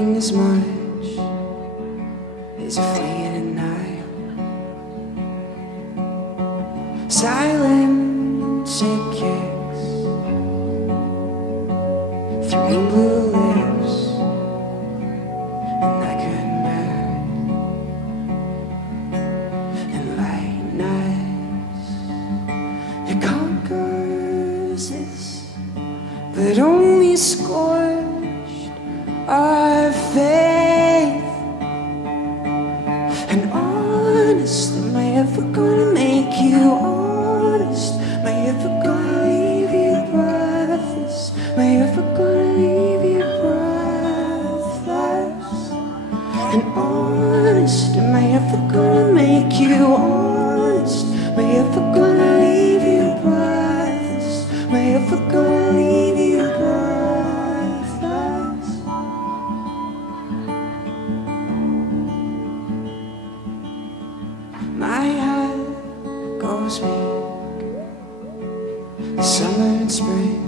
nothing as much as a fleeting night. Silence, it kicks through your blue lips, and I couldn't bear it. And light nights, it conquers this, but only scorched our faith. And honest, am I ever gonna make you honest? Am I ever gonna leave you breathless? Am I ever gonna leave you breathless? And honest, am I ever gonna make you honest? Am I ever gonna leave you breathless? Am I ever gonna leave you breathless? My heart goes weak, the summer and spring,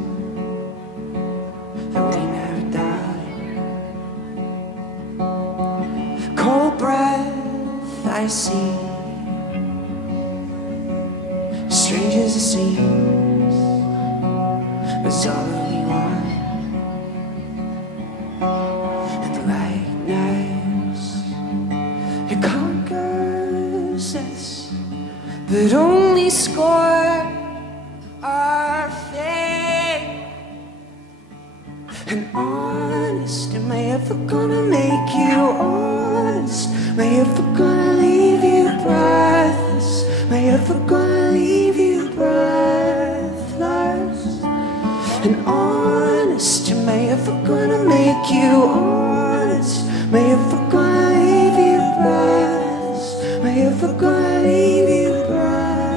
that we never died. Cold breath I see, strange as it seems, was all that we want. And the light nights, it conquers us, but only score our fate. And honest, am I ever gonna make you honest? Am I ever gonna leave you breathless? Am I ever gonna leave you breathless? And honest, am I ever gonna make you honest? Am I ever gonna leave you breathless? Am I ever gonna leave you breathless?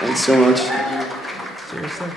Thanks so much. Seriously?